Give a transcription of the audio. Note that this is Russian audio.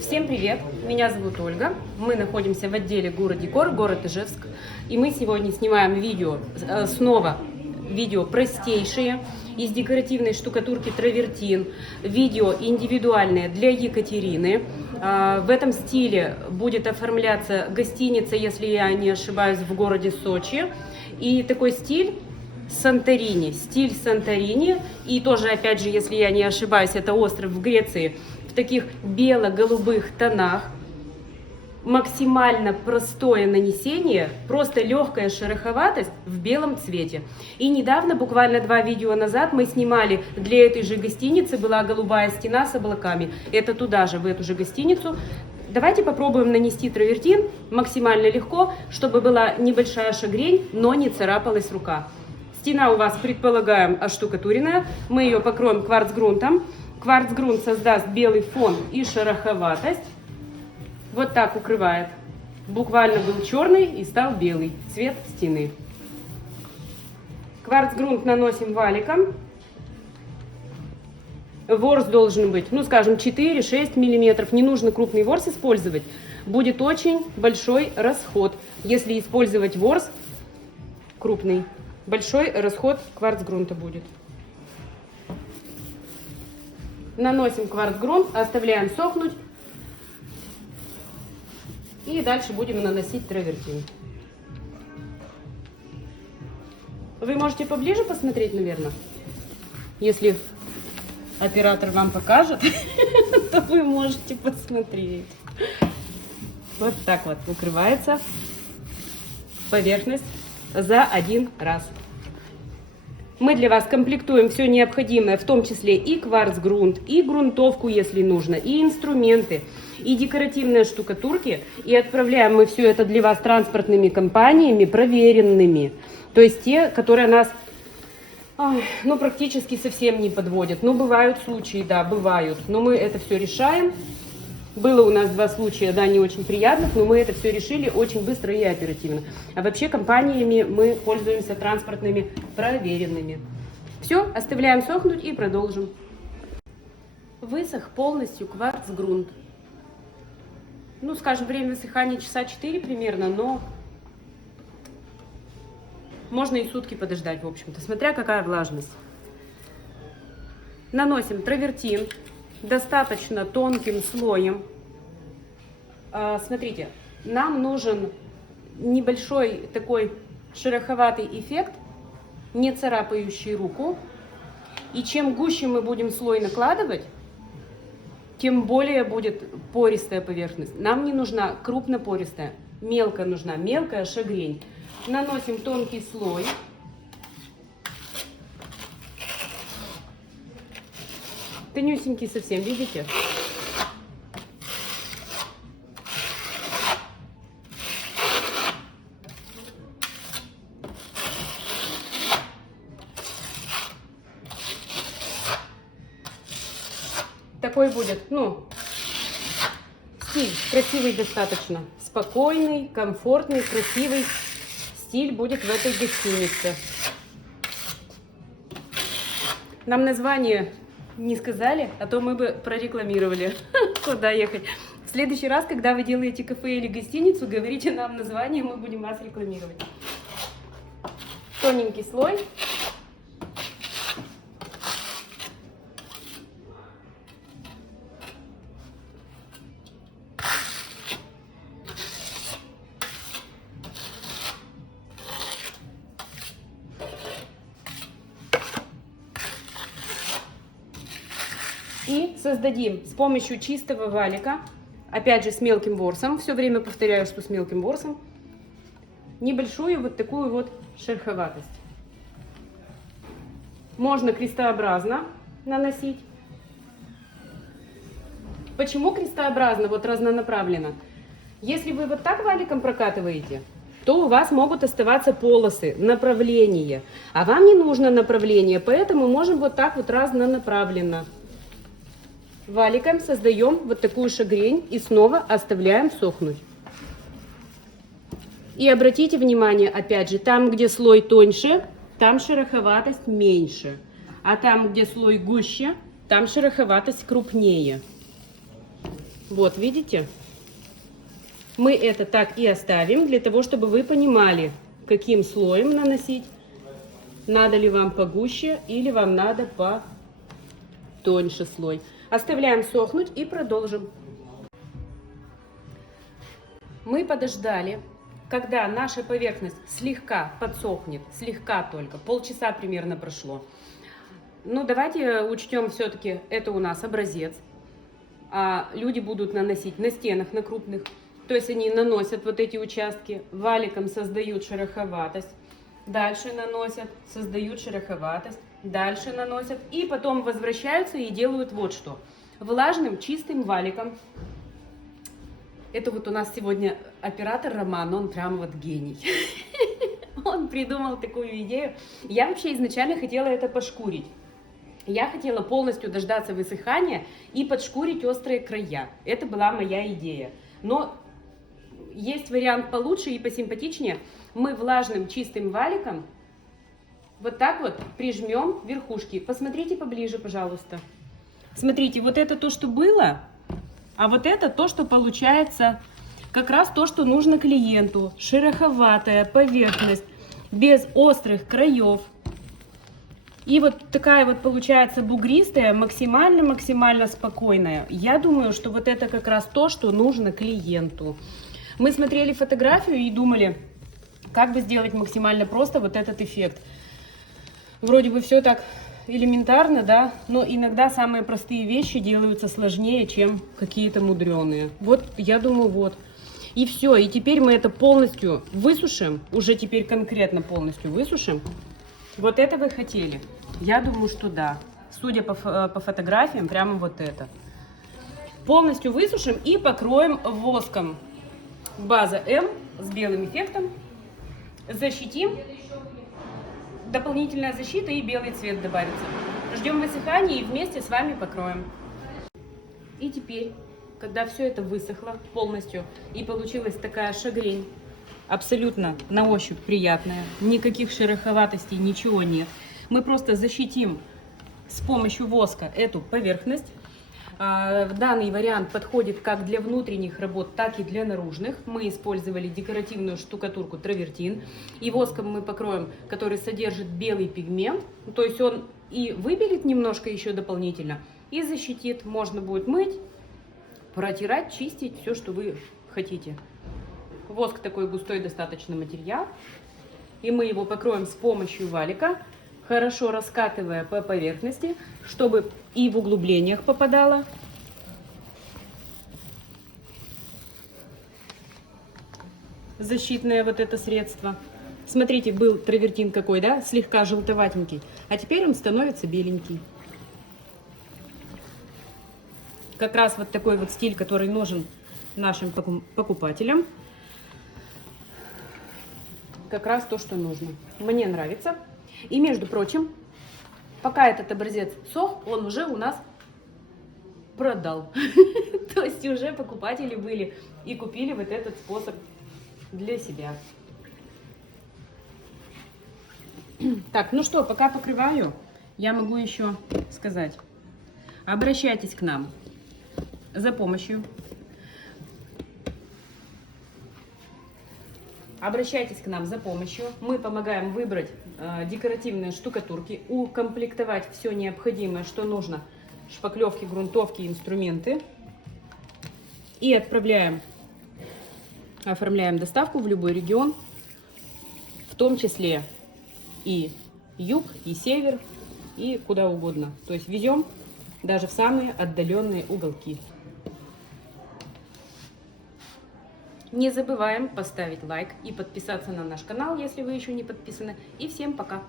Всем привет! Меня зовут Ольга. Мы находимся в отделе Городекор, город Ижевск. И мы сегодня снимаем видео, снова видео простейшие, из декоративной штукатурки травертин. Видео индивидуальное для Екатерины. В этом стиле будет оформляться гостиница, если я не ошибаюсь, в городе Сочи. И такой стиль Санторини, стиль Санторини. И тоже, опять же, если я не ошибаюсь, это остров в Греции. В таких бело-голубых тонах, максимально простое нанесение, просто легкая шероховатость в белом цвете. И недавно, буквально 2 видео назад, мы снимали для этой же гостиницы, была голубая стена с облаками. Это туда же, в эту же гостиницу. Давайте попробуем нанести травертин максимально легко, чтобы была небольшая шагрень, но не царапалась рука. Стена у вас, предполагаем, оштукатуренная. Мы ее покроем кварцгрунтом. Кварцгрунт создаст белый фон и шероховатость. Вот так укрывает. Буквально был черный и стал белый цвет стены. Кварцгрунт наносим валиком. Ворс должен быть, ну скажем, 4-6 мм. Не нужно крупный ворс использовать. Будет очень большой расход, если использовать ворс крупный. Большой расход кварцгрунта будет. Наносим кварцгрунт, оставляем сохнуть. И дальше будем наносить травертин. Вы можете поближе посмотреть, наверное. Если оператор вам покажет, то вы можете посмотреть. Вот так вот укрывается поверхность за один раз. Мы для вас комплектуем все необходимое, в том числе и кварцгрунт, и грунтовку, если нужно, и инструменты, и декоративные штукатурки. И отправляем мы все это для вас транспортными компаниями, проверенными. То есть те, которые нас, ну, практически совсем не подводят. Ну, бывают случаи, да, бывают. Но мы это все решаем. Было у нас 2 случая, да, не очень приятных, но мы это все решили очень быстро и оперативно. А вообще компаниями мы пользуемся транспортными проверенными. Все, оставляем сохнуть и продолжим. Высох полностью кварцгрунт. Ну, скажем, время высыхания часа 4 примерно, но можно и сутки подождать, в общем-то, смотря какая влажность. Наносим травертин достаточно тонким слоем. Смотрите, нам нужен небольшой такой шероховатый эффект, не царапающий руку. И чем гуще мы будем слой накладывать, тем более будет пористая поверхность. Нам не нужна крупнопористая, мелко нужна мелкая шагрень. Наносим тонкий слой. Тонюсенький совсем, видите? Такой будет, ну, стиль красивый достаточно. Спокойный, комфортный, красивый стиль будет в этой гостинице. Нам название не сказали, а то мы бы прорекламировали, куда ехать. В следующий раз, когда вы делаете кафе или гостиницу, говорите нам название, мы будем вас рекламировать. Тоненький слой. И создадим с помощью чистого валика, опять же с мелким ворсом, все время повторяю, что с мелким ворсом, небольшую вот такую вот шероховатость. Можно крестообразно наносить. Почему крестообразно, вот разнонаправленно? Если вы вот так валиком прокатываете, то у вас могут оставаться полосы, направления. А вам не нужно направление, поэтому можем вот так вот разнонаправленно. Валиком создаем вот такую шагрень и снова оставляем сохнуть. И обратите внимание, опять же, там, где слой тоньше, там шероховатость меньше. А там, где слой гуще, там шероховатость крупнее. Вот, видите? Мы это так и оставим, для того, чтобы вы понимали, каким слоем наносить. Надо ли вам погуще или вам надо потоньше слой. Оставляем сохнуть и продолжим. Мы подождали, когда наша поверхность слегка подсохнет, слегка только, полчаса примерно прошло. Ну, давайте учтем все-таки, это у нас образец. А люди будут наносить на стенах, на крупных. То есть они наносят вот эти участки, валиком создают шероховатость. Дальше наносят, создают шероховатость. Дальше наносят. И потом возвращаются и делают вот что. Влажным, чистым валиком. Это вот у нас сегодня оператор Роман, он прям вот гений. Он придумал такую идею. Я вообще изначально хотела это пошкурить. Я хотела полностью дождаться высыхания и подшкурить острые края. Это была моя идея. Но есть вариант получше и посимпатичнее. Мы влажным чистым валиком вот так вот прижмем верхушки. Посмотрите поближе, пожалуйста. Смотрите, вот это то, что было, а вот это то, что получается как раз то, что нужно клиенту. Шероховатая поверхность, без острых краев. И вот такая вот получается бугристая, максимально спокойная. Я думаю, что вот это как раз то, что нужно клиенту. Мы смотрели фотографию и думали, как бы сделать максимально просто вот этот эффект. Вроде бы все так элементарно, да, но иногда самые простые вещи делаются сложнее, чем какие-то мудреные. Вот, я думаю, вот. И все, и теперь мы это полностью высушим, уже теперь конкретно полностью высушим. Вот это вы хотели? Я думаю, что да. Судя по фотографиям, прямо вот это. Полностью высушим и покроем воском. База М с белым эффектом. Защитим. Дополнительная защита и белый цвет добавится. Ждем высыхания и вместе с вами покроем. И теперь, когда все это высохло полностью и получилась такая шагрень, абсолютно на ощупь приятная, никаких шероховатостей, ничего нет. Мы просто защитим с помощью воска эту поверхность. Данный вариант подходит как для внутренних работ, так и для наружных. Мы использовали декоративную штукатурку травертин. И воском мы покроем, который содержит белый пигмент. То есть он и выбелит немножко еще дополнительно, и защитит. Можно будет мыть, протирать, чистить, все, что вы хотите. Воск такой густой достаточно материал. И мы его покроем с помощью валика, хорошо раскатывая по поверхности, чтобы и в углублениях попадало. Защитное вот это средство. Смотрите, был травертин какой, да? Слегка желтоватенький. А теперь он становится беленький. Как раз вот такой вот стиль, который нужен нашим покупателям. Как раз то, что нужно. Мне нравится. И, между прочим, пока этот образец сох, он уже у нас продал. То есть уже покупатели были и купили вот этот способ для себя. Так, ну что, пока покрываю, я могу еще сказать. Обращайтесь к нам за помощью. Обращайтесь к нам за помощью. Мы помогаем выбрать декоративные штукатурки, укомплектовать все необходимое, что нужно. Шпаклевки, грунтовки, инструменты. И оформляем доставку в любой регион, в том числе и юг, и север, и куда угодно. То есть везем даже в самые отдаленные уголки. Не забываем поставить лайк и подписаться на наш канал, если вы еще не подписаны. И всем пока!